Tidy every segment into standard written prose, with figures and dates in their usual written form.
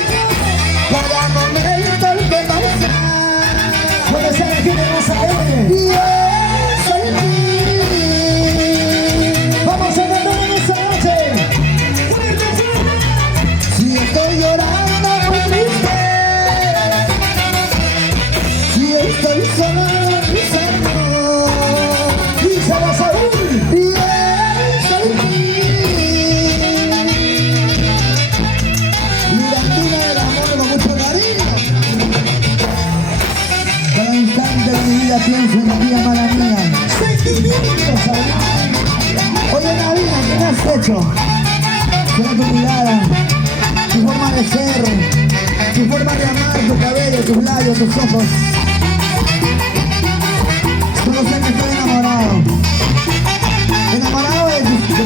cada momento que pasa. Cuando se la queremos a él. Y eso en ti. Vamos a cantar en esta noche. Si estoy llorando muy triste, si estoy solo pensando, Díselo a Saúl. y eso en ti. Mirandina del amor con mucho cariño. Cada instante de mi vida pienso en ti, amada mía. Sentimientos, Saúl. Oye, Navina, ¿qué me has hecho? Será tu mirada, tu forma de ser, tu forma de amar, tu cabello, tus labios, tus ojos. Solo sé que estoy enamorado. Enamorado de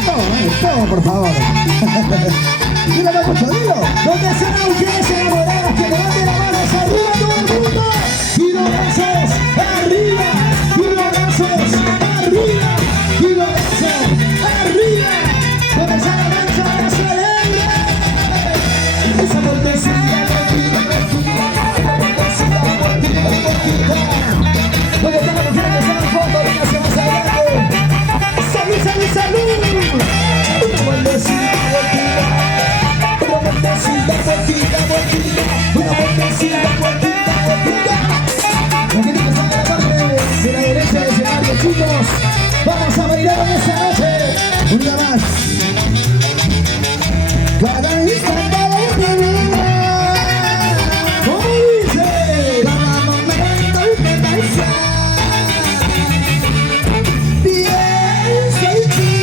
todo, de todo, por favor. Dilo, Papucho, dilo. Donde están ustedes enamorados, que levanten las manos arriba todo el mundo. Y los brazos arriba. Y los brazos arriba. Y los brazos arriba. Donde está la mancha más alegre. Esa portesía contigo, esa portesía contigo. Donde están las mujeres que están en fondo, venga hacia más adelante. ¡Salud, salud, salud! Una vueltecita contigo. Una vueltecita, vueltita, vueltita. Una vueltecita, vueltita, vueltita. La gente que está en la parte de la derecha del escenario, chicos. Vamos a bailar en esta noche. Un día más. Cada instante de mi vida, ¿Cómo dice? cada momento que pasa, pienso en ti.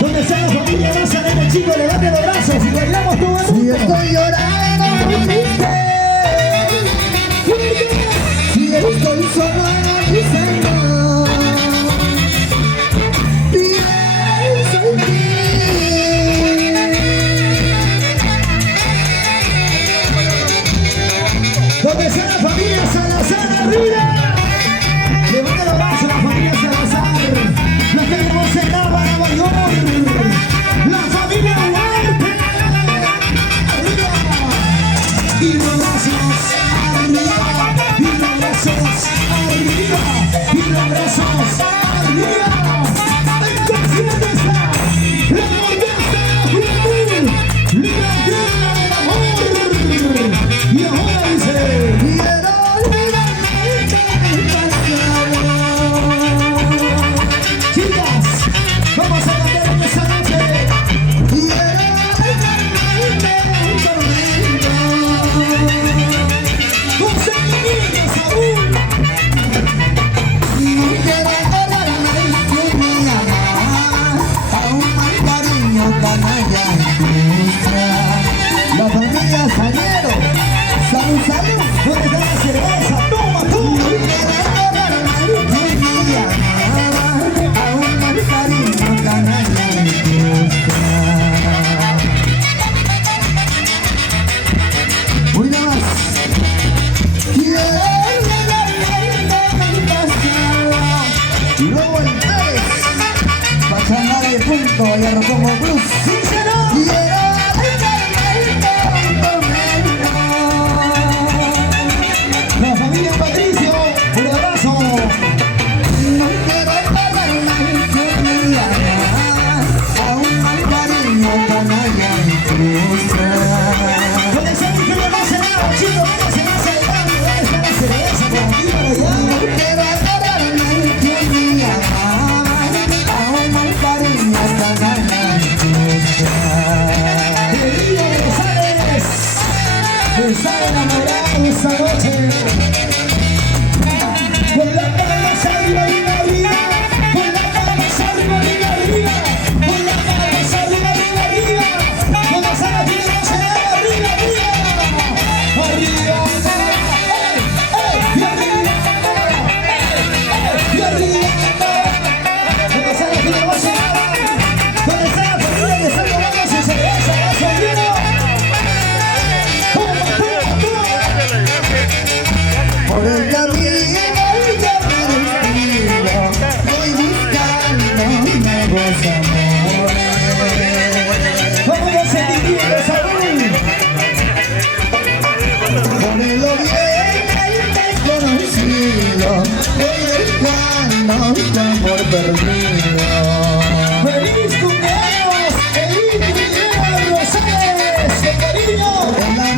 ¿Dónde está la familia más alegre, chicos? Levanten los brazos y bailamos todo el Si mundo. estoy llorando muy triste, si estoy solo analizando, pienso en ti. ¿Dónde está la familia Salazar arriba? Levanten los brazos, la familia Salazar. La que vemos en Nava, Nueva York. La familia Huarte. Arriba. Y los brazos arriba. Y los brazos arriba. Y los brazos arriba. Entonces, ¿dónde está? La orquesta juvenil. Libertad del amor. Y ahora dice. Quiero olvidarme del pasado. Chicas, vamos a cantar en esta noche. Quiero olvidarme del tormento. Con sentimientos aún. No quiero acordarme de quien me amaba, a un mal cariño canalla y frustra.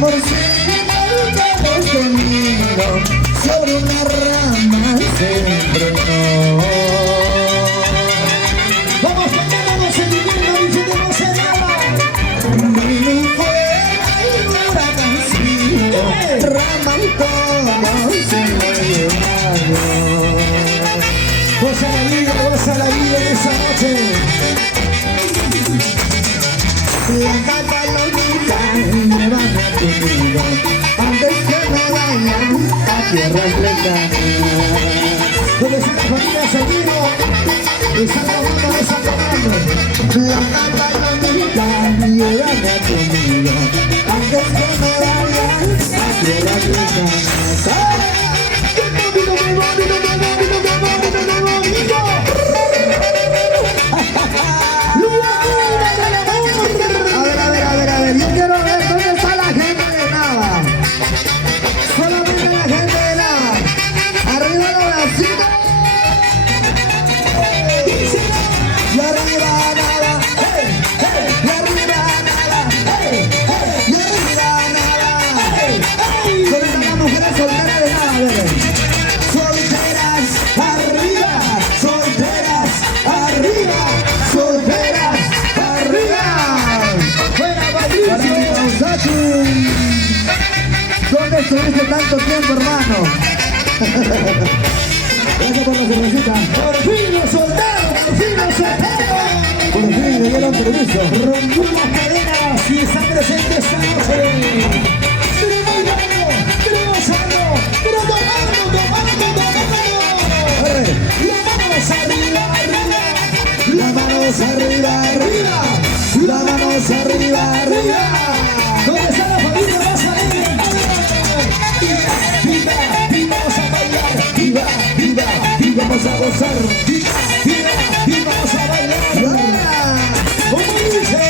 amorcito conmigo, sobre una rama se enronó. Vamos, cantamos en invierno, dice que no se nada. Mi fuera y una canción, rama y todo se lo llevaron. Goza la vida en esa noche. La palomita me van a conmigo, antes que me vayan a tierras lejanas. Donde está la familia Seguido, están grabando esa tomando. La palomita llévame conmigo, antes que me vayan a tierras lejanas. Yo quiero ver dónde está la gente de Nava. Solamente la gente de Nava. Arriba los bracitos. Y arriba Nava. Hey, hey. Y arriba Nava. Hey, hey. Y arriba Nava. Hey, hey. ¿Dónde están las mujeres solteras de Nava? A ver. Solteras arriba. Solteras arriba. Solteras arriba. ¿Dónde estuviste tanto tiempo, hermano? Gracias por la cervecita. Por fin los soldados, por fin los soldados. Por fin le dieron permiso. Rompió las cadenas y están presentes esta noche. Pero bailando, pero gozando, pero tomando. Las manos arriba, arriba. Las manos arriba, arriba. ¿Dónde está la familia? Vas a ir. Viva, vamos a bailar. Viva, vamos a gozar. Viva, vamos a bailar. ¿Cómo dice?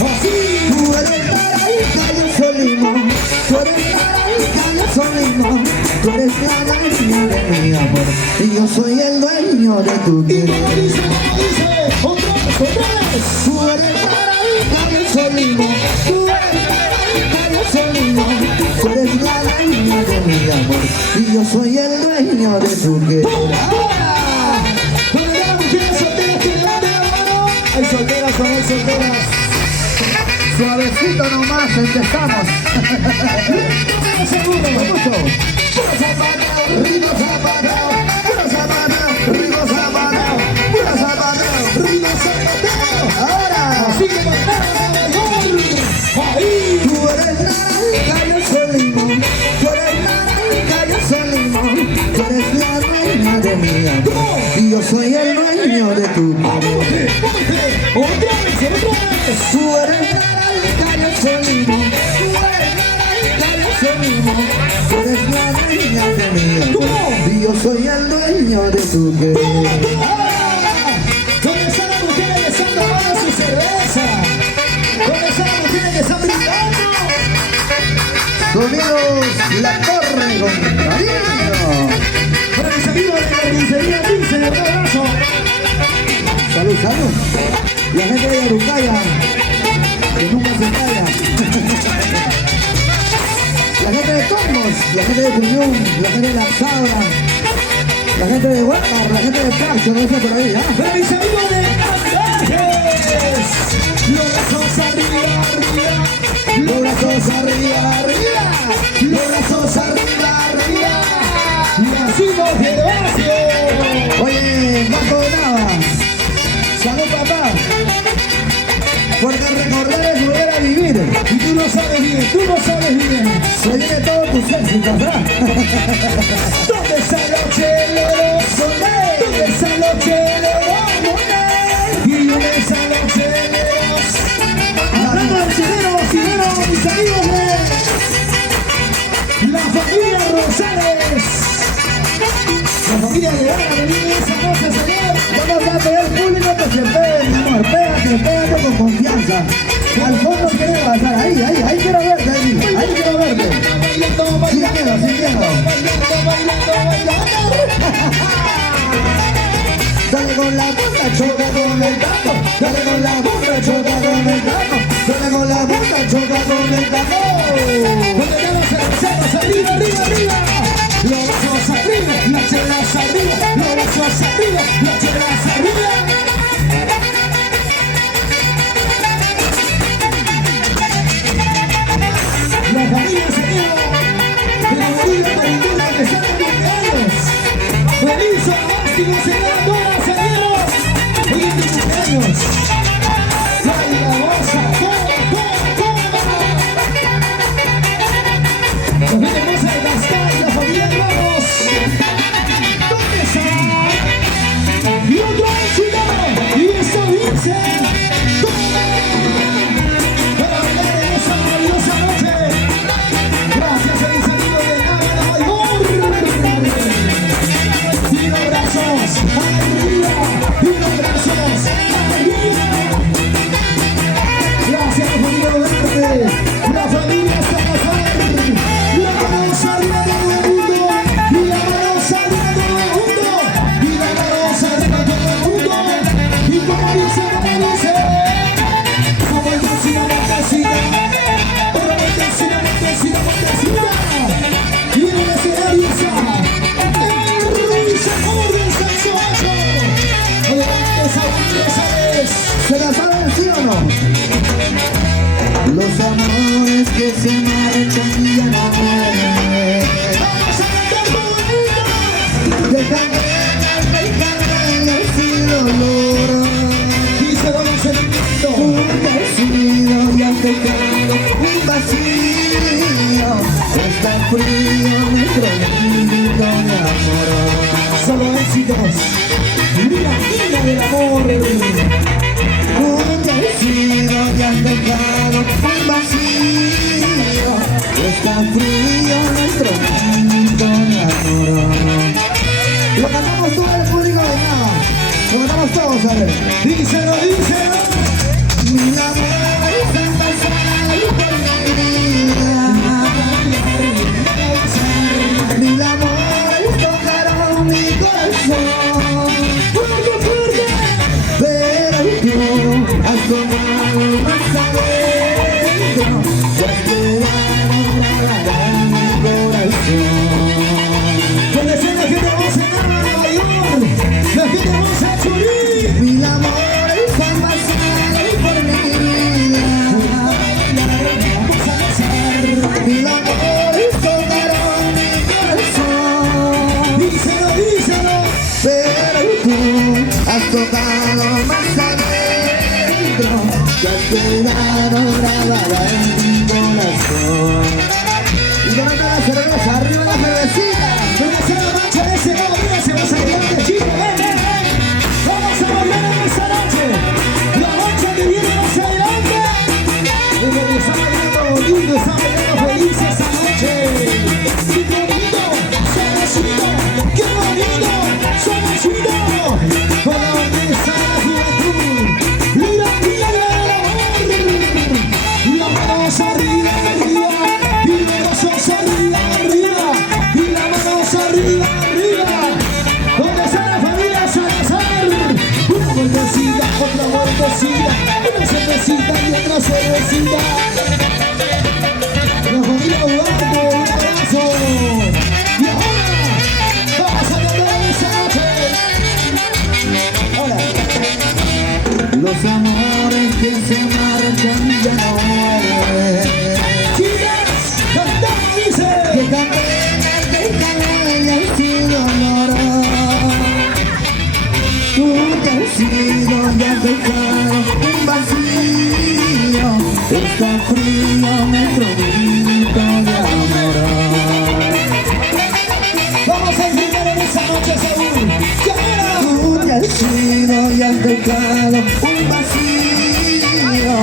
Así. Tú eres Maraíca, yo soy Limón. Tú eres Maraíca, yo soy Limón. Tú eres la dueña de mi amor. Y yo soy el dueño de tu ¿Cómo querer. dice? Otra vez. Tú eres Maraíca, yo soy Limón. Tú eres Maraíca, yo soy Limón. Tú eres la dueña de mi amor. Y yo soy el dueño de tu querer. ¿Dónde están las mujeres solteras que levanten la mano? Hay solteras o no hay solteras. Suavecito nomás, empezamos. Seguro. Mucho. Puro zapateo, rico zapateo, puro zapateo, rico zapateo, puro zapateo, rico zapateo. Ahora. Así que bailando, ahí. Tú eres naranja, yo soy limón. Tú eres naranja, yo soy limón. Tú eres la dueña de mi amor. Y yo soy el dueño de tu querer. Otra vez. Tú eres naranja, yo soy limón. Tú eres naranja, yo soy limón. Tú eres la dueña de mi amor. Y yo soy el dueño de tu querer. ¿Dónde están las mujeres que están tomando su cerveza? ¿Dónde están las mujeres que están brindando? Sonidos La Torre con cariño. Para mis amigos de la carnicería Dulce, un abrazo. Salud, salud. La gente de Arucaya, que nunca se calla. La gente de Tomos, la gente de Puñón, la gente de La Sabra, la gente de Huáscar, la gente de Cacho, no sé por ahí, ¿ah? Para mis amigos de Andajes. Los brazos arriba, arriba. Los brazos arriba, arriba. Los brazos arriba, arriba. Nacimos de barrio. Oye, Marco Nava, salud papá. Porque recordar es volver a vivir. Y tú lo sabes bien, tú lo sabes bien. Se viene todos tus éxitos, ¿ah? ¿Dónde están los cheleros? ¿Dónde están los cheleros? ¿Y dónde están los cheleros? Hablando del chelero, mis amigos de la familia Rosales. La familia de Ana venir esa noche, señor. Vamos a pedir al público que se pegue, mi amor. Pégate con confianza. Al fondo quiero pasar, ahí quiero verte, ahí quiero verte. Sin miedo, sin miedo. Dale con la boca, choca con el taco. Dale con la boca, choca con el taco. Dale con la boca, choca con Donde estamos avanzados, arriba, arriba, arriba. Los brazos arriba, las chelas arriba. Los brazos arriba, las chelas arriba. La familia señor, la familia Maricona que está de cumpleaños. Feliz Máximo señor, todas señoras. Hoy es mi cumpleaños. Ay, la bolsa, toma. Nos venimos a gastar la familia Ramos. ¿Dónde está? Y otro éxito. Y esto dice. ¡Toma! Para bailar en esa maravillosa noche. Gracias al incentivo de Navia Mayor. Y los brazos arriba. Y los brazos arriba. Gracias a la familia Rodarte. La familia Salazar. La manos arriba todo el mundo. Y la manos arriba todo el mundo. Y la manos arriba todo el mundo. Y como dice. Como el vecino Montesina. Ahora Montesina. Y en el escenario está el Ruiz Amor del Sexo Macho. Adelante, sabes. ¿Se la saben, sí o no? Los amores que se marchan ya no vuelven. Vamos a cantar todo el mundo. Déjame si dolor. Dice Don Sentimiento. Un vacío y has dejado un vacío. Está frío nuestro grito de amor. Solo éxitos. Mira, mira del amor. Un vacío y has dejado un vacío. Está frío nuestro grito de amor. Lo cantamos todo el público de nada. Lo cantamos todos, a ver. Díselo. Mi amor está pasando por mi vida. Mil amores tocaron mi corazón. ¡Fuerte! Pero tú has tomado más adentro. Ya quedaron grabadas en mi corazón. Donde sea la gente hermosa en Nueva York. La gente hermosa en Churí. Mil amores han pasado por mi vida. Vamos a gozar. Mil amores tocaron mi corazón. Díselo. Pero tú has tocado más adentro. Ya quedaron grabadas en mi corazón. Y ahora la cerveza, arriba la cervecita. Donde sea la mancha de ese lado, mira, se va a adelante, chicos. Ven. Vamos a volver en esta noche. La mancha que viene más adelante. Está bailando lindo, está bailando feliz esta noche. ¡Qué bonito! ¡Suavecito! ¡Qué bonito! ¡Suavecito! Para donde está la juventud. ¡Mira el amor! Y las manos arriba. Y los brazos arriba. Y las manos arriba. Donde está la familia Salazar. Una vueltecita, otra vueltecita. Una cervecita y otra cervecita. La familia Duarte, un abrazo. Y ahora vamos a cantar esta noche. Ahora, Los amores que se marchan ya no vuelven. chicas, cantamos, dice. Déjame sin dolor. Tú te has ido y has dejado un vacío. Está frío nuestro grito de amor. Vamos a disfrutar en esta noche, Saúl. ¡Y ahora! Tú te has ido y has dejado un vacío.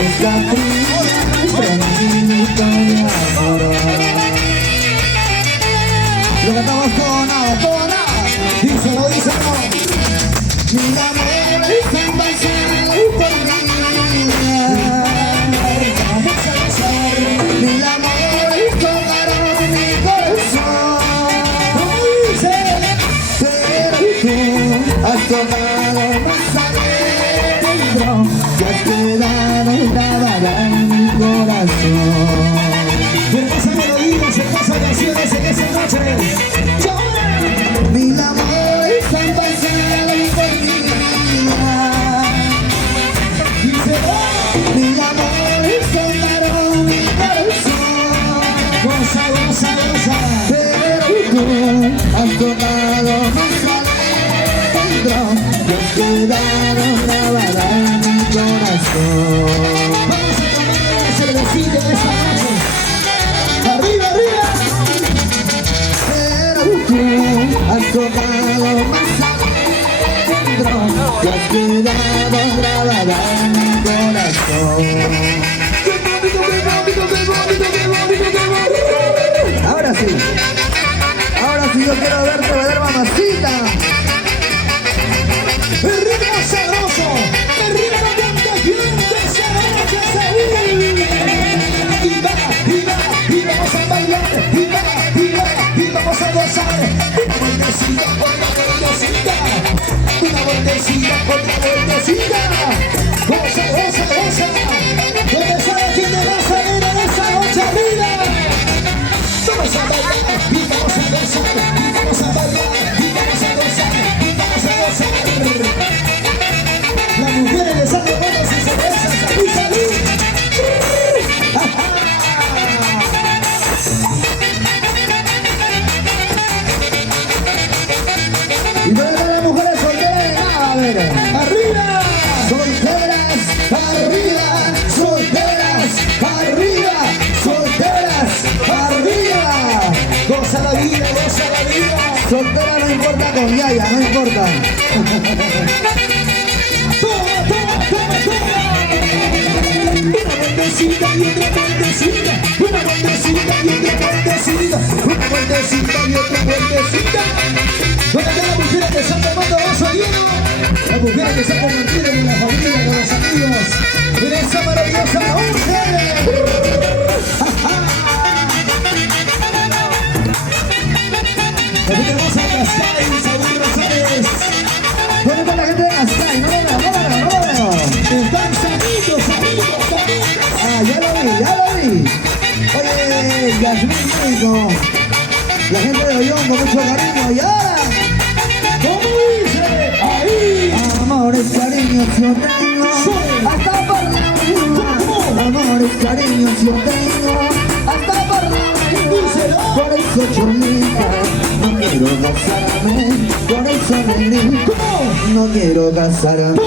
Está frío nuestro grito de amor. Lo cantamos todo nada. Díselo. Mil amores han pasado por mi vida. Vamos a gozar. Mil amores tocaron mi corazón. ¿Cómo dice? Pero tú has tocado más adentro. Ya has quedado grabada en mi corazón. Hermosa melodía, hermosas canciones en esa noche. Mil amores han pasado por mi vida. Dice, Mil amores tomaron mi corazón. goza, goza, goza. Pero tú has tocado más adentro. Nos quedaron grabadas en mi corazón. Vamos a tomar una cervecita en esa noche. Arriba, arriba. Pero tú has tocado más adentro. Nos quedaron grabadas en mi corazón. ¡Qué bonito, qué bonito, qué bonito, qué bonito, qué bonito! Ahora sí yo quiero verte bailar, mamacita. El ritmo sabroso, el ritmo de esa noche se vive. Y vamos a bailar, y vamos a gozar. Una vueltecita, otra vueltecita. Una vueltecita, otra vueltecita. Goza, goza, goza. Donde sabe quién te va a salir en esa noche vida. Vamos a bailar, y vamos a gozar, y vamos a bailar, y vamos a gozar, y vamos a gozar. Las mujeres les han tomado sus cervezas. ¡Salud, salud! Y para las mujeres solteras, a ver. ¡Arriba! Solteras, arriba, solteras, arriba, solteras, arriba. ¡Goza la vida, goza la vida! Soltera no importa con yaya, no importa. ¡Toma, toma, toma, toma! Una vueltecita y otra vueltecita. Una vueltecita y otra vueltecita. Una vueltecita y otra vueltecita. ¿Dónde están las mujeres que están tomando vaso lleno? Las mujeres que están compartiendo con la familia, con los amigos. En esa maravillosa noche. Aquí tenemos a Cascay, Saúl Rosales. ¿Dónde está la gente de Cascay? No veo. Están salidos, amigos. Ah, ya lo vi. Oye, Yasmín México. La gente de Ollón con mucho cariño. Y ahora, ¿Cómo dice? Ahí. amores, cariños yo tengo. Hasta por la vida. Amores, cariños yo tengo. Hasta por la vida. Por eso chulita, no quiero casarme. Por eso negrito, no quiero casarme.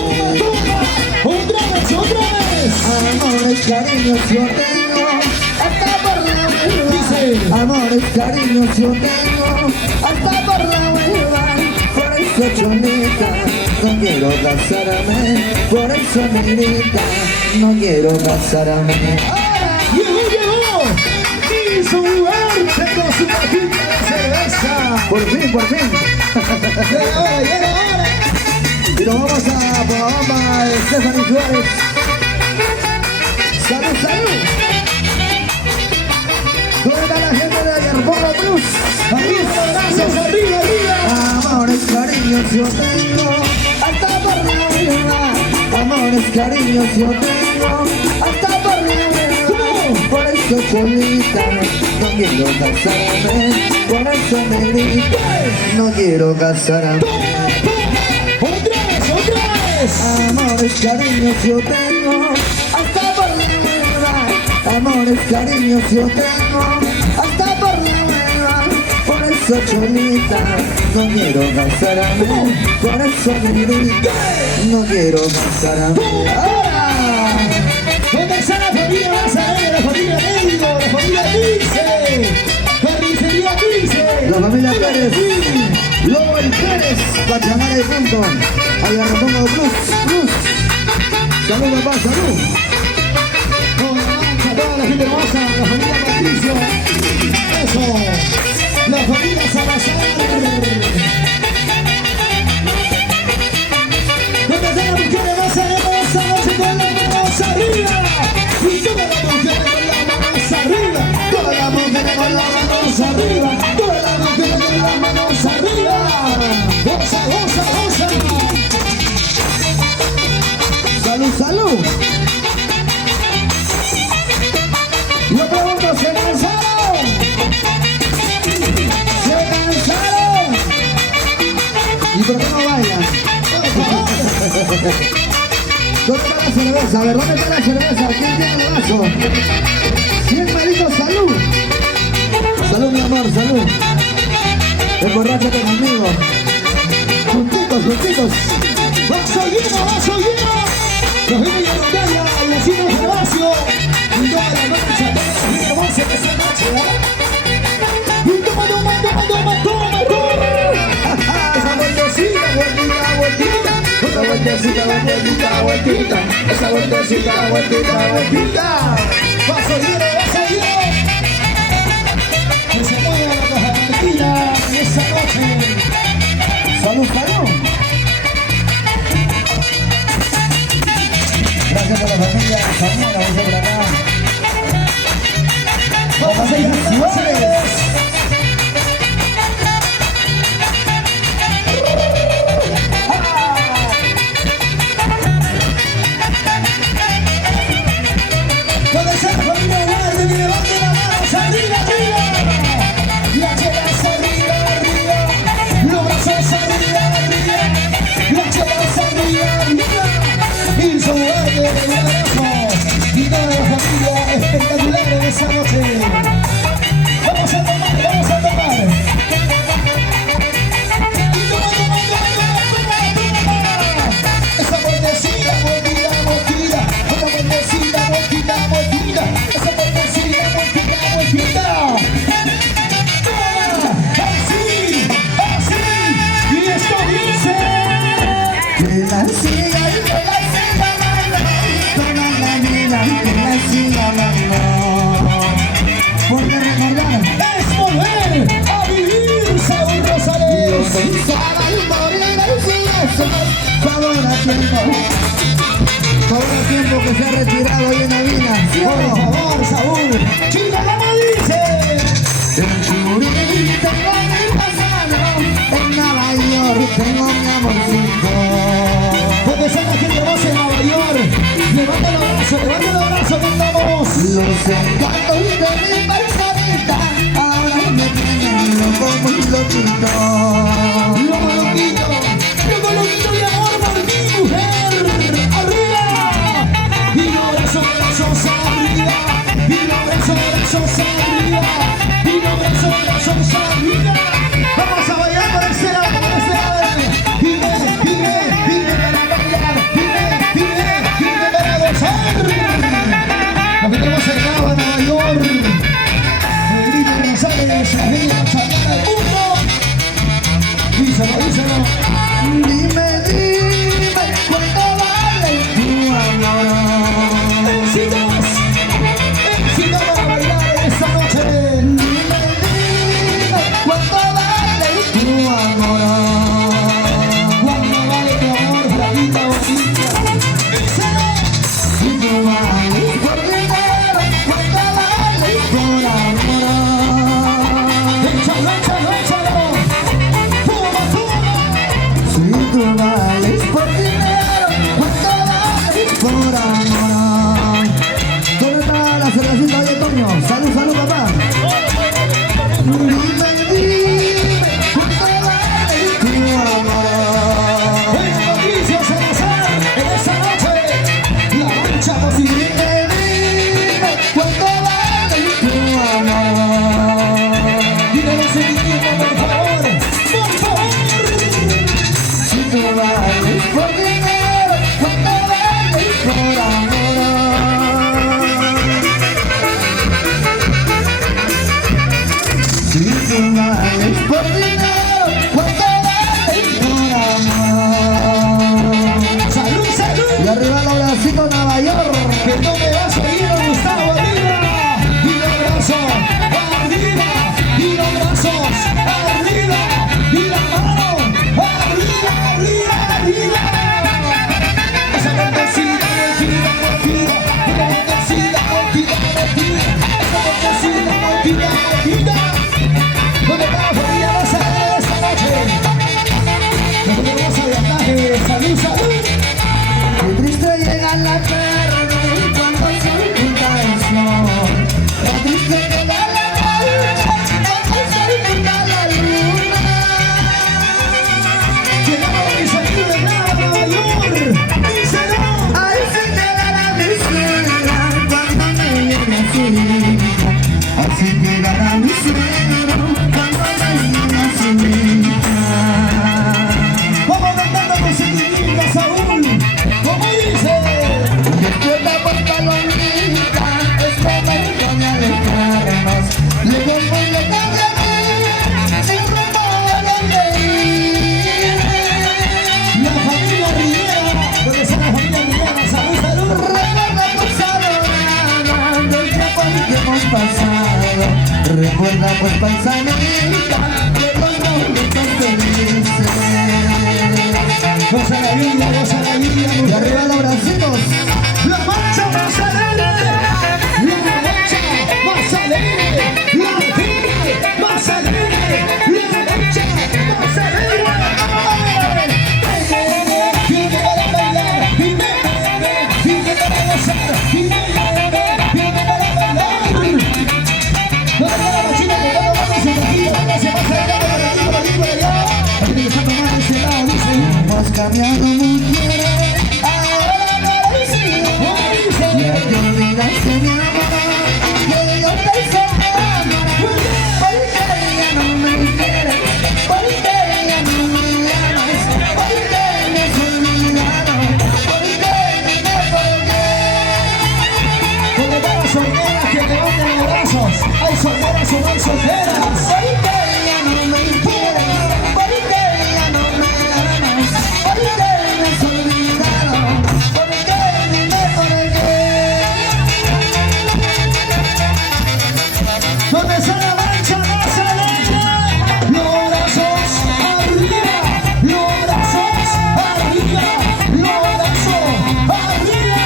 Otra vez, otra vez. Amores, cariños yo tengo. Hasta por la vida. Dice. Amores, cariños yo tengo. Hasta por la vida. Por eso chulita, no quiero casarme. Por eso negrita, no quiero casarme. Llegó. Y su arte con su cajita de cerveza. Por fin. Llega ahora. Y nos vamos a por la bomba de Stephanie Flores. Salud. ¿Dónde está la gente de Ayarpoco Plus? Arriba, brazos, arriba, arriba. Amores, cariños yo tengo. Hasta por la vida. Amores, cariños yo tengo. Hasta por la vida. Por eso cholita, no quiero casarme. Por eso negrita, no quiero casarme. Otra vez. Amores, cariños yo tengo. Hasta por la vida. Amores, cariños yo tengo. Hasta por la vida. Por eso cholita, no quiero casarme. Por eso negrita, no quiero casarme. ¡Ahora! ¿Dónde está la familia Nazareno, la familia Médico, la familia Dice? Carnicería Dice. La familia Pérez, Lobo y Pérez, Pachamara y punto. Ayarpoco Plus. Salud, papá, salud. Toda la gente hermosa, la familia Patricio. Eso. La familia Salazar. ¿Dónde están las mujeres más hermosas? Noche con las manos arriba. Y todas las mujeres con las manos arriba. Todas las mujeres con las manos arriba. Todas las mujeres con las manos arriba. Goza, goza, goza. Salud. amigos se cansaron. Se cansaron. ¿Y por qué no bailan? ¿Dónde está la cerveza? A ver, ¿dónde está la cerveza? ¿Quién tiene el vaso? 100 maritos, salud. Salud, mi amor, salud. Emborráchate conmigo. Juntitos, juntitos. Vaso lleno, vaso lleno. Los vimos en la pantalla, el vecino Gervasio. Y toda la noche, toda la vida, vamos a hacer esa noche, ¿verdad? Y toma, toma, toma, toma, toma, toma. Esa vueltecita, vueltita, vueltita. Esa vueltecita, vueltita, vueltita. Esa vueltecita, vueltita, vueltita. Vaso lleno, vaso lleno. Que se mueva la caja de tequila en esa noche. Salud, salud. Gracias por la familia Zamora, vamos por acá. Vamos a seguir las ciudades. Puede ser familia Guardia que levante la mano, arriba, arriba. Las chelas arriba, arriba. Los brazos arriba, arriba. Las chelas arriba, arriba. Y su baile de abrazo. Y toda la familia espectacular en esa noche. Vamos a tomar, vamos a tomar. Y toma, toma, toma, toma, toma, toma. Esa vueltecita, vueltita, vueltita. Una vueltecita, vueltita, vueltita. Esa vueltecita, vueltita, vueltita. Toma, así, así. Y esto dice. Que la siga y que la siga bailando. Toda la vida que la siga bailando. Porque recordar. Es volver a vivir, Saúl Rosales. Pensaba y morir en silencio. Favor a tiempo. Favor a tiempo que se ha retirado ahí en la vida. Por favor, Saúl. Chica, ¿cómo dice? En Churín tengo mi pasado. En Nueva York tengo mi amorcito. Porque son la gente más en Nueva York. Levanta los brazos, cantamos. Los encantos de mi personita ahora me tienen loco, muy loquito. Loco loquito de amor por mi mujer. Arriba. Y los brazos arriba. Y los brazos arriba. Y los brazos arriba. Vamos a bailar por ese lado, por ese lado. Gire para bailar. Gire para gozar. Lo que tenemos en Nueva York. Negrito González, la genia más charlada del mundo. Díselo, díselo. Dime, dime, ¿cuánto vale tu amor? ¡Éxitos! ¡Éxito para bailar en esta noche! Dime, dime, ¿cuánto vale tu amor? ¿Cuánto vale tu amor, flaquita bonita? ¡Díselo! Si tú vales por dinero, ¿cuánto vale por amor? ¡Échalo, échalo, échalo! ¡Toma, toma! Si tú vales por dinero, ¿cuánto vales por amor? ¿Dónde está la cervecita de Toño? Salud, salud, papá. Dime, dime, ¿cuánto vale tu amor? ¡Buena noticia, Salazar! En esta noche, la lucha posible. Dime, dime, ¿cuánto vale tu amor? Dile los sentimientos, por favor. ¡Por favor! Si tú vales por dinero, ¿cuánto vale por amor? Si tú vales por dinero, ¿cuánto vale por amor? ¡Salud, salud! Y arriba los bracitos Nueva York. Que no me vas a ir, Gustavo, arriba. Y los brazos arriba. Y los brazos arriba. Y la mano arriba, arriba, arriba. Esa vueltecita, vueltita, vueltita. Esa vueltecita, vueltita, vueltita. Esa vueltecita, vueltita, vueltita. ¿Dónde está la familia Rosales? se queda la noche, cuando se pinta la luna. Llegamos a mi sonido de Nueva York. Díselo. Ahí se queda la misura cuando me viene así. Así queda la misura cuando me viene así. Vamos cantando con sentimiento, Saúl. ¿Cómo dice? Despierta por palomita, espera y con alejarnos. Lejos muy lejos de aquí, sin rumbo a donde ir. La familia Rivera. ¿Dónde está la familia Rivera? Salud, salud. Recuerda pasado nada del tiempo que hemos pasado. Recuerda pues paisanita de los momentos felices. Goza la vida, goza la vida. Y arriba los bracitos. La marcha más alegre. La marcha más alegre. La gente más alegre. La marcha más alegre. Viene para bailar. Viene para gozar. Viene para bailar. No te queda la china que no vamos a seguir. Véngase más allá, por aquí, por allá. Aquí le está tomando ese lado, dice. Hemos cambiado mujer, ahora no decimos. Ya te olvidaste mi amor, que yo pensé que amar. Porque ella no me quiere, porque ella no me ama, porque me has olvidado, porque dime por qué. Donde van las solteras que te manden abrazos. Hay solteras o no hay solteras. Porque ella no me quiere, porque ella no me ama, porque me has olvidado, porque dime por qué. Donde está la marcha más alegre. Los brazos arriba. Los brazos arriba. Los brazos arriba.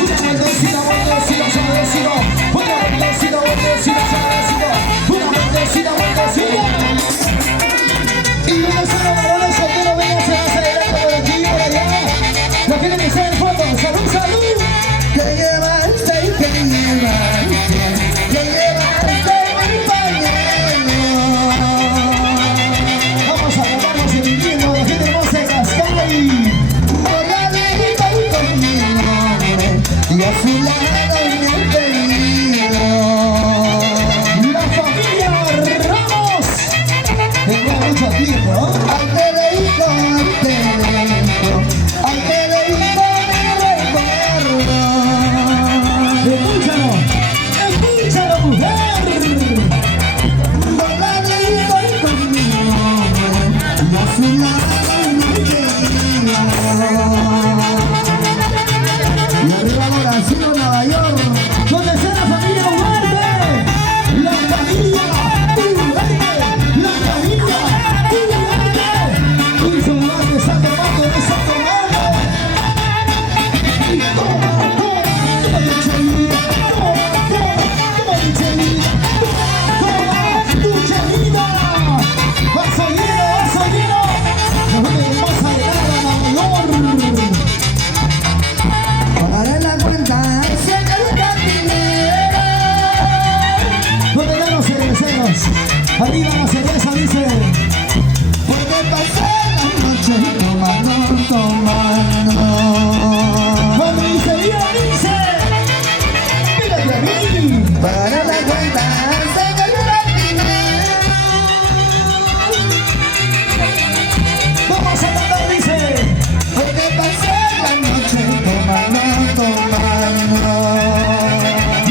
Una vueltecita, vueltecita, suavecito. Una vueltecita, vueltecita, suavecito. Una vueltecita, vueltecita. Y donde están los varones solteros, vengan, se van acelerando por aquí y por allá. Los que tienen que estar en foto. Salud, salud. Que llevaste y que llevaste, que llevaste mi pañuelo. Vamos a llamarnos el invierno, la gente hermosa de Cascay. Borradito y con mi nombre, y a su lado mi apellido. La familia Ramos. Tengo mucho tiempo, ¿no? Al que le digo, al que le digo mi recuerdo. Escúchalo, escúchalo, mujer. Borradito y con mi nombre, y a su lado mi apellido. Y arriba Brasil, Nueva York. ¿Dónde está la familia Ugarte? La familia Ugarte. La familia Ugarte. Luis Ugarte está tomando, está tomando. Y toma, toma, toma tu chelita. Toma, toma tu chelita. Toma tu chelita. Vaso lleno, vaso lleno. Nos vemos más adelante a Nueva York. Pagaré la cuenta, ese que es dinero. ¿Dónde están los cerveceros? Arriba la cerveza dice. Porque pasé la noche tomando, tomando. Cuando dice bien, dice. Mírate a mí. Pagaré la cuenta, ese que es dinero. Vamos a cantar, dice. Porque pasé la noche tomando, tomando.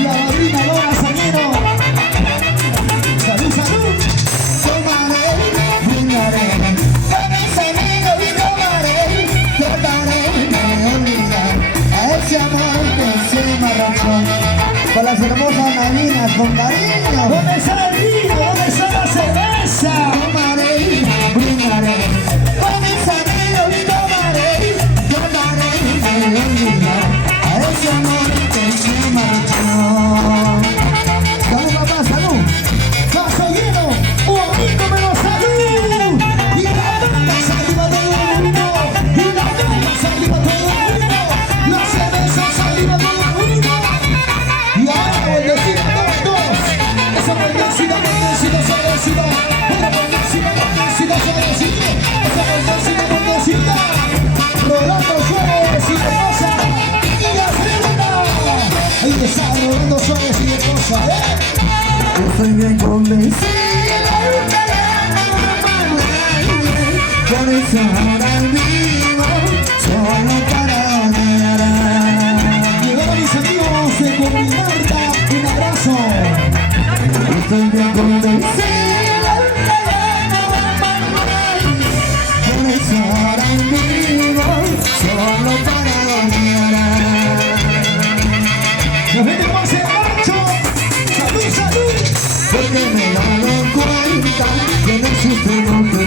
La madrina Lola Sañero. Salud, salud. Tomaré, brindaré, con mis amigos tomaré, trataré de olvidar a ese amor que se me arrancó. Con las hermosas marinas, con cariño. ¿Dónde está el vino? ¿Dónde está la cerveza? Tomaré, brindaré, con mis amigos tomaré, trataré de olvidar a ese amor que se marchó. Salud, papá, salud. Vaso lleno. Un amigo me lo salud. Y la dama arriba todo el mundo. Y la dama arriba todo el mundo. La cerveza arriba todo el mundo. poniendo suave, sigue cosa, Estoy bien convencido por eso ahora vivo solo para odiar. Llegaron mis amigos de Comunarta, un abrazo. Estoy bien convencido por eso ahora vivo solo para odiar. Nos vemos en marcho. Salud, salud. Porque me he dado cuenta que no existe un otro.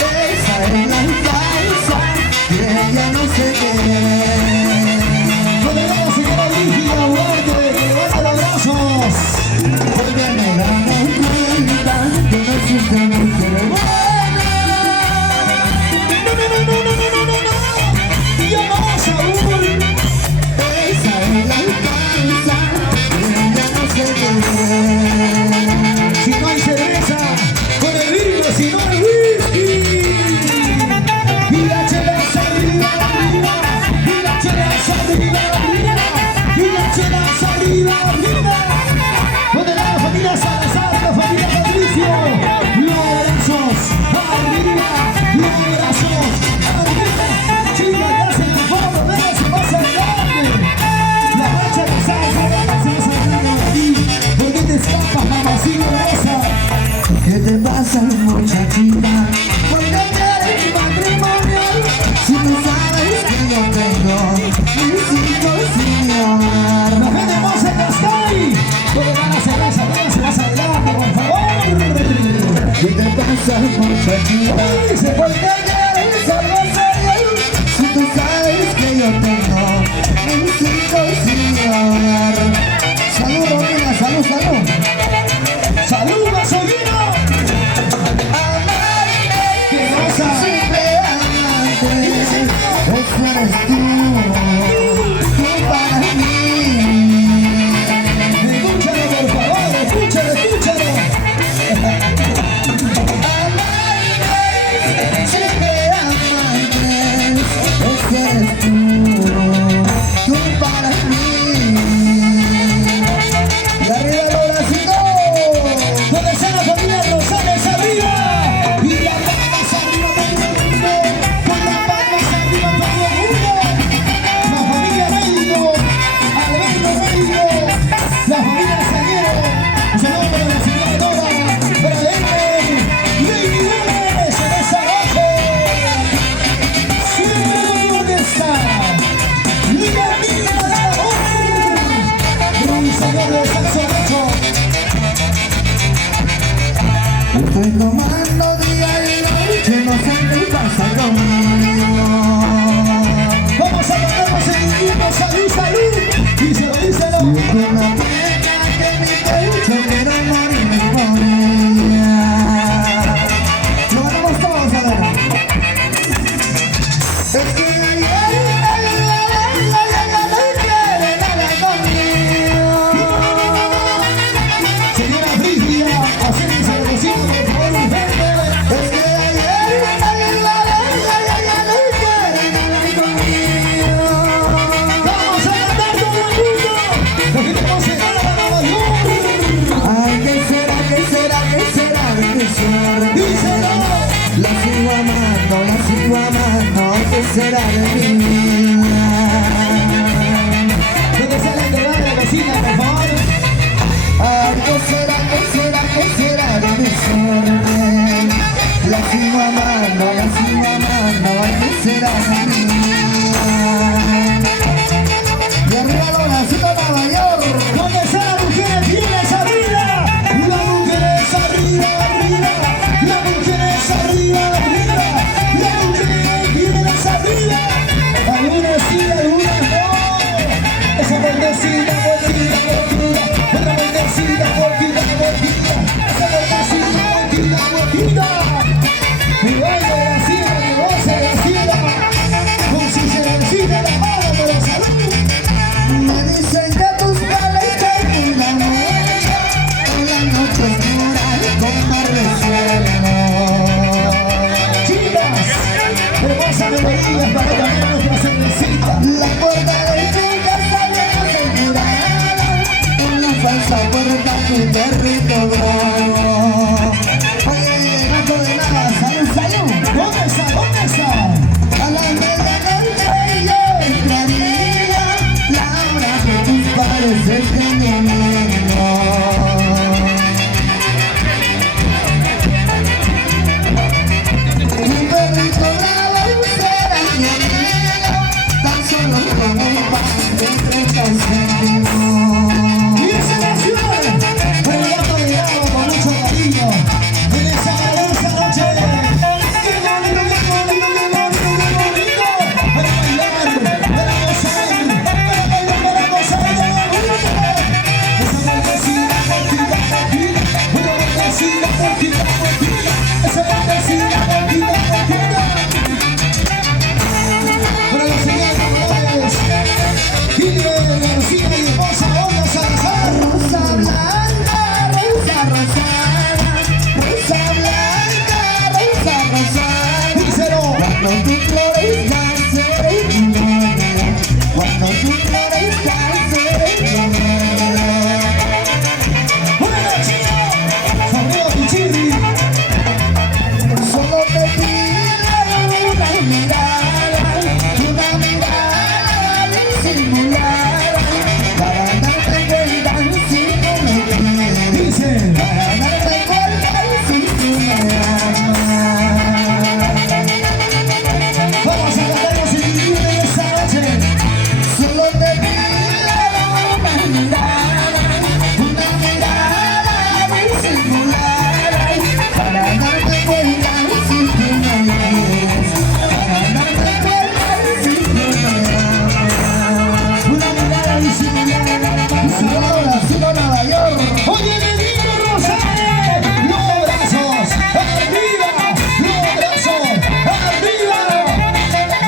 Esa es la causa que ella no se quiere. Con el agua, señora Ligia, Duarte, que levanta los brazos. Porque me he dado cuenta que no existe un otro. ¡Ya no, Saúl! Esa es la causa que ella no se quiere. Si no hay cerveza, con el vino, si no hay whisky. Y la chela arriba, arriba. Y la chela arriba, arriba. Y la chela arriba, arriba. Con la familia Salazar, la familia Patricio. Los brazos arriba, los brazos arriba. Chicas, ya se les va a poner, se va a adelante. La marcha de salsa, se va a salir aquí. ¿Por qué te escapas, mamacita rosa? ¿Qué te pasa, muchachita? ¿Por qué quieres matrimonio? Si tú sabes que yo tengo mis hijos sin hogar. La gente hermosa en Cascay. ¿Cómo van a cerveza? Se va a adelante, por favor. ¿Qué te pasa, muchachita? Dice, ¿por qué quieres algo serio? Si tú sabes que yo tengo mis hijos sin hogar. Salud, Romina, salud, salud. ¡Salud, gasolino! ¡Qué cosa! Siempre amante, eso eres tú para mí. Escúchalo, por favor, escúchalo, escúchalo. Siempre amante, eso eres tú para mí. Y arriba los bracitos. Donde está la familia Rosales arriba. Y las palmas arriba todo el mundo. Con las palmas arriba todo el mundo. La familia Médico. Alberto Médico. La familia Sañero. Un saludo para la señora Dora. Para Lene. Lady Gómez en esa noche. Siempre donde está. Liga Mía de Amor. Un señor de Saxo Nacho. Estoy tomando día y noche, no sé qué pasa conmigo. Vamos a tomarnos el himno, salud, salud. Y se lo dice la Y con la pena que mi pecho quiero morirme por ella. Lo ganamos todos ahora. Es que ayer no quiere nada conmigo. señora Brigia, acérquese al vecino, por favor, urgente. Es que ayer no quiere nada conmigo. Vamos a cantar todo el mundo. Porque tenemos que ganar a Nueva York. Ay, ¿qué será, qué será, qué será de mi suerte? Díselo. La sigo amando, ¿qué será de mi vida? ¿Dónde sale el de la vecina, por favor? Ay, ¿qué será, qué será, qué será de mi suerte? La sigo amando, ay, ¿qué será de mi vida? Y arriba los bracitos Nueva York. ¿Dónde está la mujer? ¿Tienes arriba? La mujer es arriba, arriba. La mujer es arriba, arriba. La mujer tienes arriba. Algunas sí, algunas no. Esa vueltecita, vueltita, vueltita. Otra vueltecita, vueltita, vueltita. Esa vueltecita, vueltita, vueltita. Y baila la sierra, que goce la sierra. melodía es para cambiar nuestra cervecita. La puerta de tu casa viene asegurada, una falsa puerta tu perrito bravo. Oye, no de nada, salud, salud. ¿Dónde está? ¿Dónde está? A la medianoche yo entraría, la hora que tus padres estén durmiendo. Mi perrito la será mi amigo, tan solo con un pan de 30 céntimos. Y esa canción, bailando mirado con mucho cariño, en esa maravillosa noche. ¡Qué bonito, qué bonito, qué bonito, qué bonito! Para bailar, para gozar, para bailar, para gozar, para bailar. Esa vueltecita, vueltita, vueltita, una vueltecita, vueltita, vueltita, esa vueltecita, vueltita, vueltita. Para los señores amores, Guillermo García y esposa Olga Salazar. Rosa blanca, rosa rosada, rosa blanca, rosa rosada. Díselo. Cuando tú florezcas seré tu novia, cuando tú florezcas seré tu novia. Bueno, chicos, Fabio Pichirri. Solo te pido una mirada disimulada, para darte cuenta si tú me quieres, Dice. para darte cuenta si tú me amas. Vamos a cantarnos increíble esta noche. Solo te pido una mirada disimulada, para darte cuenta si tú me quieres, para darte cuenta si tú me amas. Una mirada disimulada. Ahora sigo a Nueva York. Oye, Benito Rosales, los brazos arriba, los brazos arriba.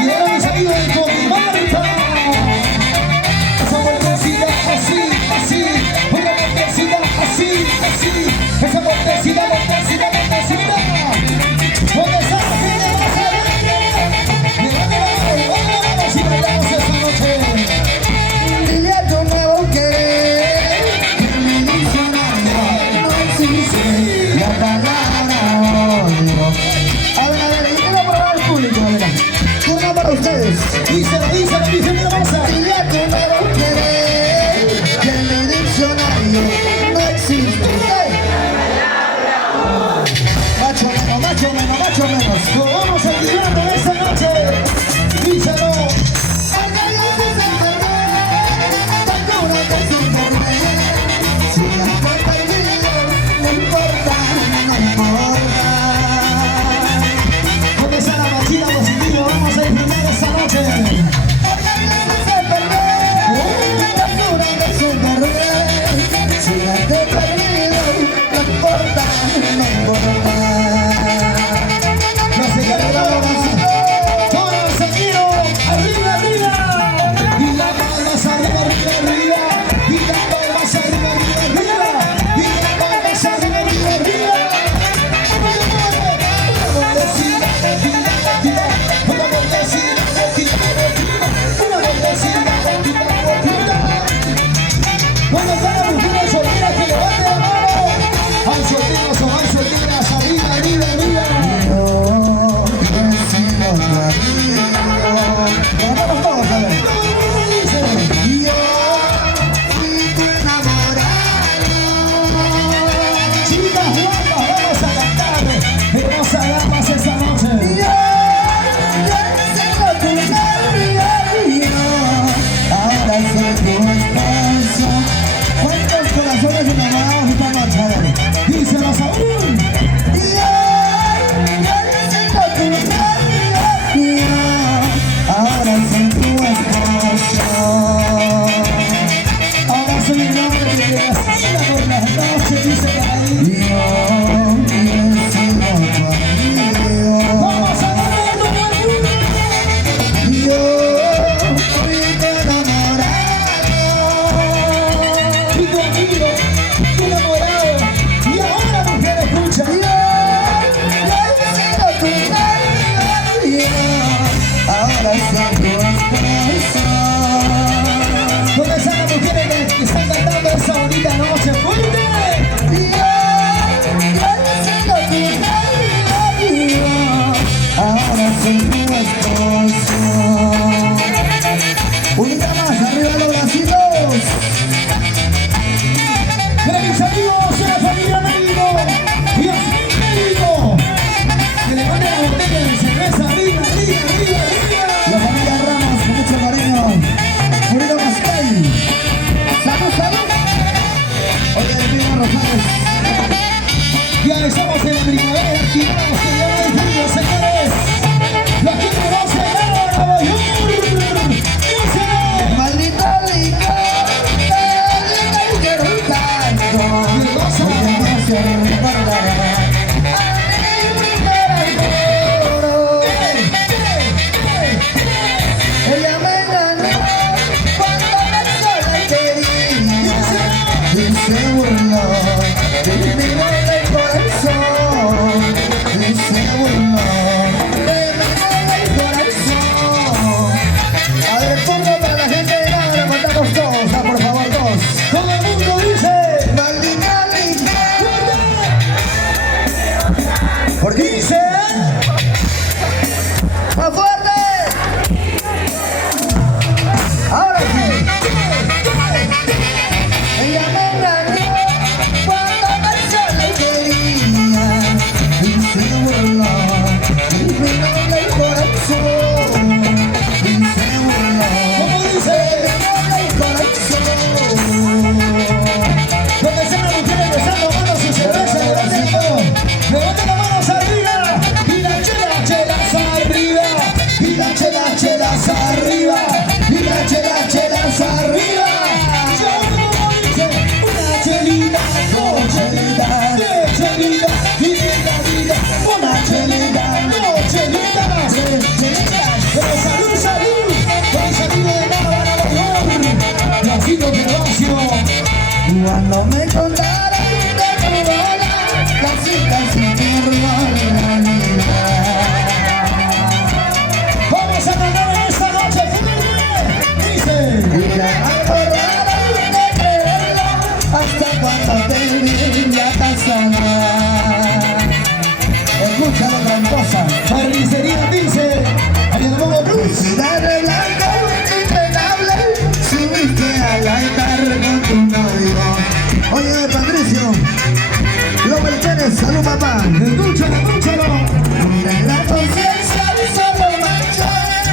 Y ahora mis amigos de Codimarca. Esa vueltecita así, así, una vueltecita así, así. Esa vueltecita, vueltecita, vueltecita. ¿Dónde está la gente más alegre? Vamos y bailamos esta noche. Dile a tu nuevo querer que mi diccionario no existe la palabra odio. A ver, dígalo para el público, a ver. Turno para ustedes. Díselo, díselo, díselo, masa. Dile a tu nuevo querer que mi diccionario no existe. Macho menos, macho menos, macho menos. Lo vamos activando esta noche. Díselo. Si la puerta y no importa, no importa. ¿Dónde está la máquina positiva? Vamos a disfrutar esta noche. Si la te perdido, no importa, no importa. No se cargamos. Todos los seguidos. Arriba, arriba. Y las palmas arriba, arriba, arriba. Y las palmas arriba, arriba, arriba. Y las palmas arriba, arriba, arriba. Una vueltecita, vueltita, vueltita. Una vueltecita, vueltita, vueltita.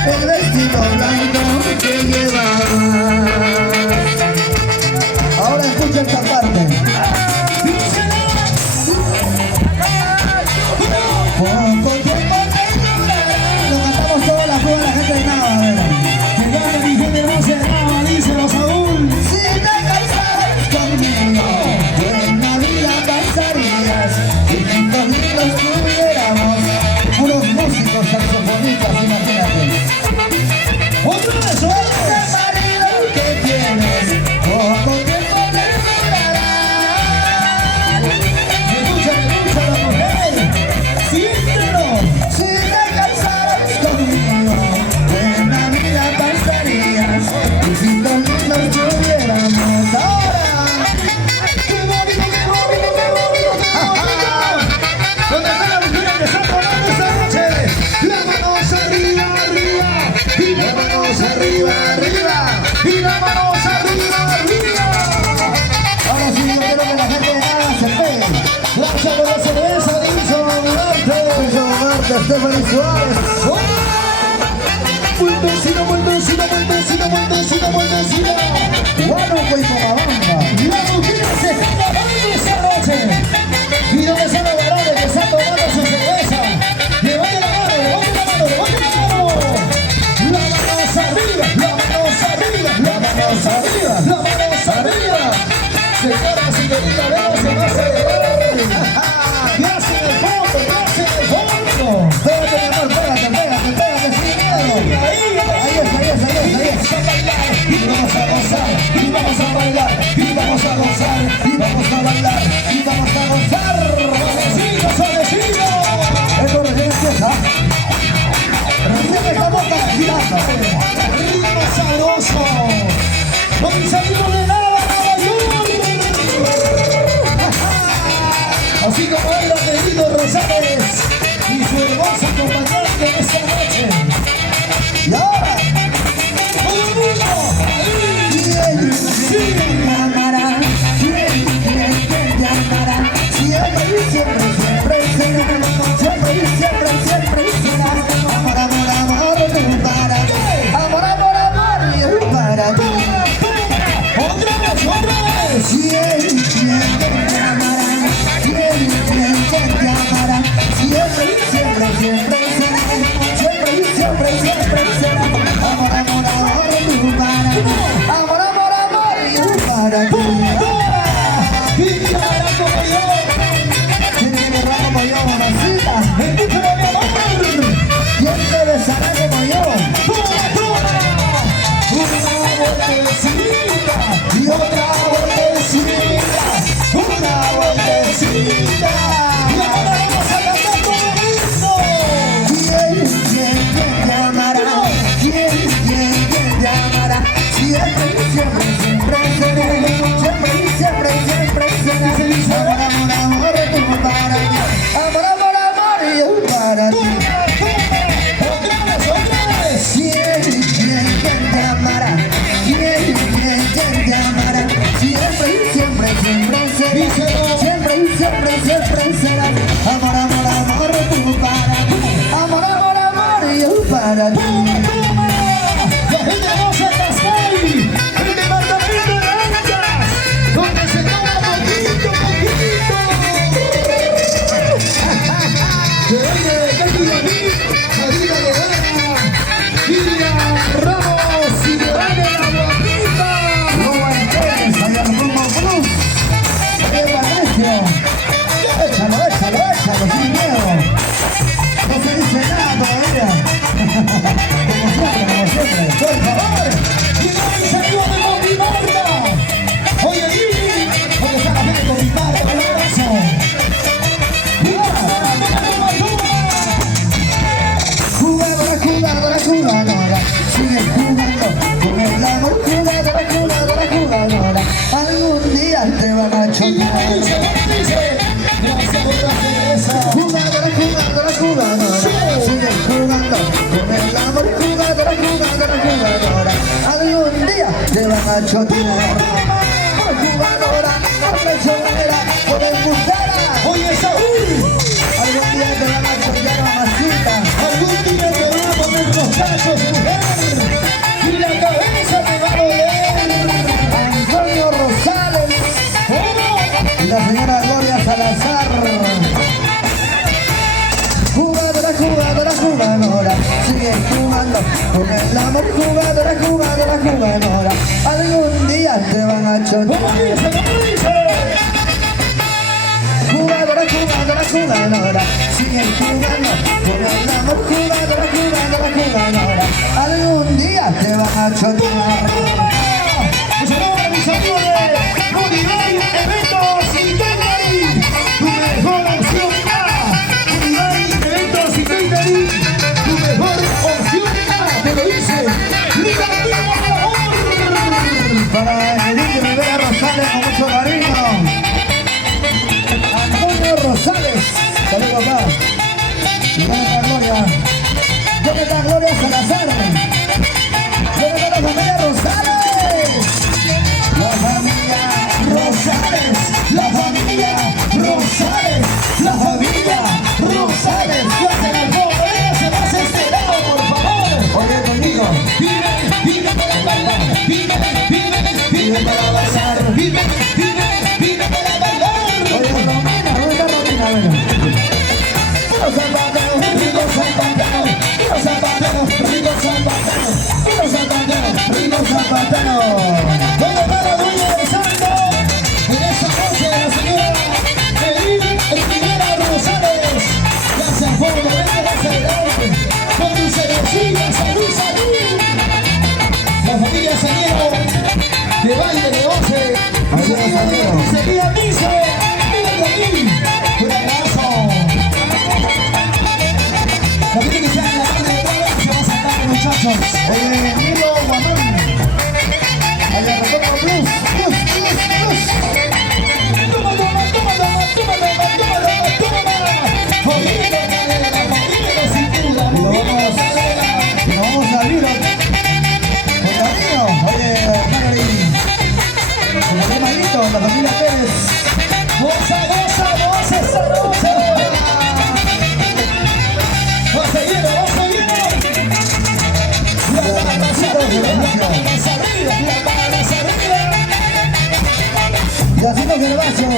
el vestido blanco que llevabas. Ahora escucha esta parte. Poco tiempo te durará. Lo cantamos toda la fuga, la gente de Nava, a ver. Que gana mi gente hermosa de Nava, díselo, Saúl. Si te casaras conmigo, buena vida pasarías. Si juntos lindos tuviéramos, puros músicos saxofonistas, imagínate. Otra vez, Ese marido que tienes, poco tiempo te durará. escucha la mujer. Siéntelo. Si te casaras conmigo, buena vida pasarías. Y si los lindos tuviéramos ahora. ¡Qué bonito, qué bonito, qué bonito, qué bonito! ¿Dónde está la mujer que está volando esta noche? Las manos arriba, arriba. Y las manos arriba, arriba. Y las manos arriba, arriba. Ahora sí, yo quiero que la gente de Nava se pegue. Gracias por la cerveza, Dilson Amorante. Stephanie Suárez. Vueltecita, vueltecita, vueltecita, vueltecita, vueltecita. Huánuco y Cochabamba. La mujer se está lavando esta noche. ¿Y dónde están los varones que están tomando su cerveza? Levante la mano, levante la mano, levante la mano. La manos arriba, la manos arriba, la manos arriba, la manos arriba. Señora, señorita, vemos se va a celebrar. Gracias en el fondo, gracias en el fondo. Pégate, mi amor, pégate, pégate, pégate, sin miedo. Ahí Ahí es. y vamos a gozar, y vamos a bailar, y vamos a gozar, y vamos a bailar, y vamos a gozar. Suavecito, suavecito. Esto recién empieza. Recién estamos girando. Ritmo sabroso. Hoy salimos de Nava, Nueva York. Así como baila Pedrito Rosales y su hermosa acompañante esta noche. Y ahora, ¡Todo el mundo! ¿quién te llamará? ¿Quién te llamará? Siempre y siempre, siempre será. Siempre y siempre, siempre será. Amor, amor, amor, tú para mí. Amor, amor, amor, yo para ti. ¡Otra vez, otra vez! ¿Quién te llamará? ¿Quién te llamará? Siempre y siempre, siempre será. Siempre y siempre, siempre será. Amor, amor, amor, tú para mí. Amor, amor, amor, yo para ti. ¡Y ahora como yo! Tiene que besar como yo, mamacita. ¡Escúchame, mi amor! ¿Quién te besará como yo? ¡Toma, toma! Una vueltecita y otra vueltecita, una vueltecita. Y ahora vamos a cantar todo listo. ¿Quién te llamará? ¿Quién te llamará? Siempre y siempre, siempre será. Siempre y siempre, siempre será. Amor, amor, amor, tú para mí. Amor, amor, amor, yo para ti. Otra vez. ¿Quién te llamará? ¿Quién te llamará? Siempre y siempre, siempre será. Siempre y siempre, siempre será. Amor, amor, amor, tú para mí. Amor, amor, amor, yo para ti. La gente hermosa de Cascay, el departamento de Anchas, donde se toma poquito, poquito. De baile de Katy David, Marina Lorena, Lilian Ramos y de baile de la Guapita. Roma Enteres, allá en Rumbo Blues. ¡Qué Patricio! Échalo, échalo, échalo, sin miedo. No se dice nada todavía. Como siempre, por favor. Y no me salió de Motimarca. Oye, Lili, ¿dónde está la gente de Motimarca? Un abrazo. Jugadora, jugadora, jugadora, sigue jugando con el amor. Jugadora, jugadora, jugadora, algún día te van a Y chocar. ya me dice, gracias por la cerveza. Jugadora, jugadora, jugadora, sigue jugando con el amor. Jugadora, jugadora, jugadora, algún día te van a chotear. Por jugadora, por traicionera, por embustera, Oye, Saúl, algún día te van a chotear, mamacita. algún día te van a poner los cachos mujer y la cabeza te va a doler. Antonio Rosales ¿Cómo? y la señora Gloria Salazar. Jugadora, jugadora, jugadora, sigue jugando con el amor. Jugadora, jugadora, jugadora, algún día te van a chocar. ¿Cómo dice? ¿Cómo dice? Jugadora, jugadora, jugadora, sigue jugando con el amor. Jugadora, jugadora, jugadora, algún día te van a chocar. Un saludo para mis amigos de Univay Eventos y Catering. Tu mejor opción A. Univay Eventos y Catering. Tu mejor opción A. Te lo dice. Negativo por favor. Para Enrique Rivera Rosales con mucho cariño. Antonio Rosales, saludos acá. Y ¿dónde está Gloria? ¿Dónde está Gloria Salazar? ¿Dónde está la familia Rosales? La familia Rosales, la familia Rosales, la familia Rosales. Ya se la se va a este lado, por favor. Oye conmigo, Vive para bailar. Vive para gozar. Vive para bailar. oye Romina, ¿dónde está Romina? Bueno. Los zapateros, ricos zapateros, los zapateros, ricos zapateros, los zapateros, ricos zapateros. ¿Dónde está la dueña del santo? En esta noche la señora Rivera Rosales. Ya se formó la celebrar con mi cervecilla, salud, salud. La familia Sanero de baile de 11. Seguida dice, mira de aquí, un abrazo. La gente que está en la parte de atrás se va a saltar, muchachos. Emilio Guamán. Allá retorno Blues, Blues, Blues, Blues. Toma, toma, toma, toma, toma, toma, toma, toma. Moviendo cadera, moviendo cintura, moviendo cadera. Y nos vamos a Viro. Con cariño. Oye, Caroline. Con la Maguito, la familia Pérez. Goza, goza, goza esa noche. Goza lleno, goza lleno. La palmas arriba, la palmas arriba, la palmas arriba. Y así nos el vaso,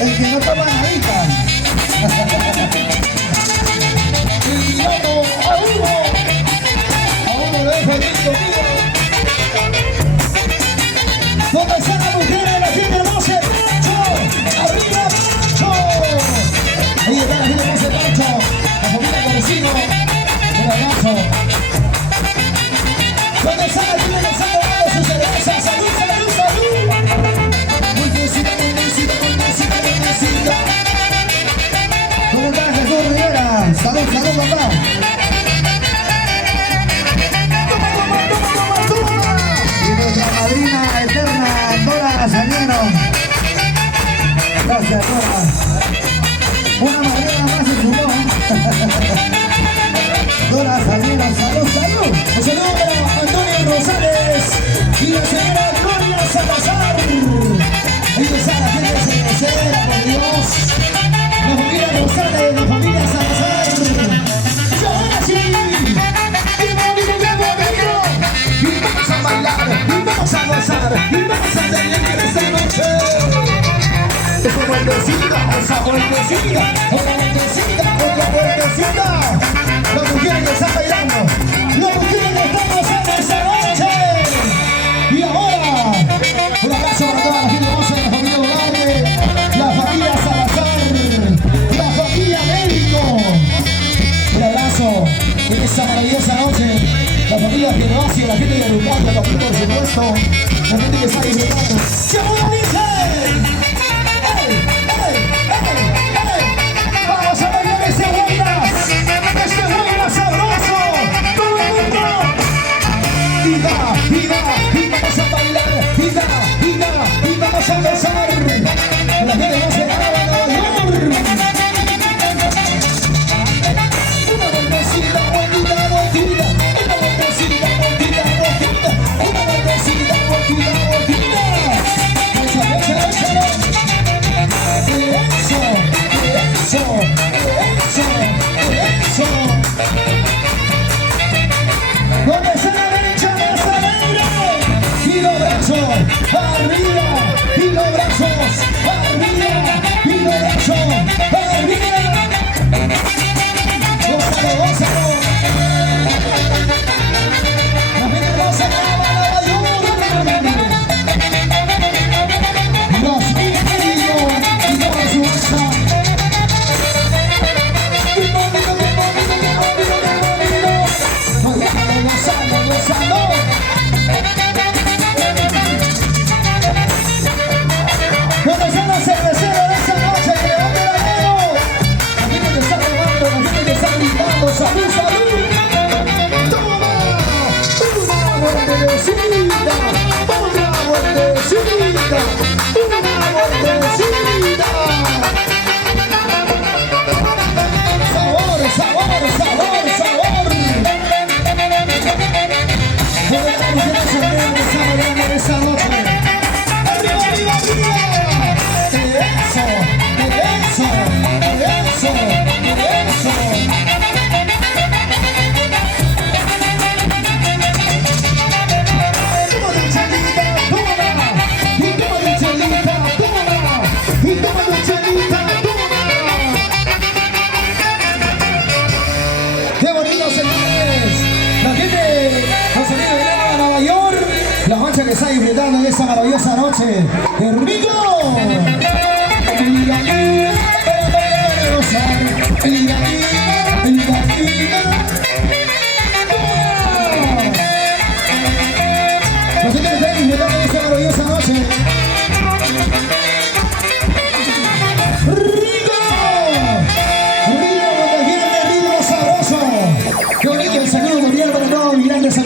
el que no toma nadita. Y mirando a uno lo dejo bien conmigo. ¿Dónde está la mujer de la gente 12? ¡Pancho! ¡Arriba, Pancho! Ahí está la gente 12, Pancho. La familia Conocido. Un abrazo. ¿Dónde está la gente que está tomando su cerveza? ¡Salud, salud, salud! Muy dulcita, muy dulcita, muy dulcita, muy dulcita. ¿Cómo está Jesús Rivera? Salud, salud, papá. ¡Toma, toma, toma, toma, toma! Y nuestra madrina eterna, Dora Saliero. Gracias, Dora. Una madrina más en su voz. Dora Saliero, salud, salud. Un saludo para Antonio Rosales y la señora Gloria Salazar. Ellos son la gente cervecera, por Dios. La familia Rosales, la familia Salazar. Y ahora sí, y vamos a bailar, y vamos a gozar, y vamos a celebrar esta noche. Esa vueltecita, esa vueltecita, otra vueltecita, otra vueltecita. Las mujeres que están bailando, las mujeres que están gozando esta noche. Y ahora, un abrazo para toda la gente hermosa de la familia Ugalde, la familia Salazar, la familia Médico. Un abrazo en esta maravillosa noche. La familia Genovacio, la gente de Arupato, la gente por supuesto, la gente que está disfrutando. ¡Se dice! ¡Ey! ¡Ey! ¡Ey! ¡Ey! ¡Vamos a bailar este buenas! ¡Este buenas sabroso! ¡Todo el mundo! ¡Y vamos a bailar! ¡Y vamos a gozar! La gente no se va a Nueva York. Una vueltecita, vueltita, vueltita. Una vueltecita, vueltita, vueltita. Una vueltecita, vueltita, vueltita. gozando, gozando. ¿Dónde están los cerveceros de esta noche? ¡Levante la mano! La gente que está tomando, la gente que está gritando. ¡Salud, salud! ¡Toma! ¡Una vueltecita! ¡Otra vueltecita! ¡Una vueltecita! ¡Sabor, sabor, sabor, sabor! ¿Dónde están los mujeres solteras que están bailando esta noche? ¡Arriba, arriba, arriba! ¡Eso! ¡Eso! ¡Eso! ¡Eso! ¡Toma tu chelita, toma! ¡Y toma tu chelita, toma! ¡Y toma tu chelita, toma! ¡Qué bonito, señores! La gente ha salido de Nueva York, la mancha que está disfrutando en esta maravillosa noche. ¡Qué rico!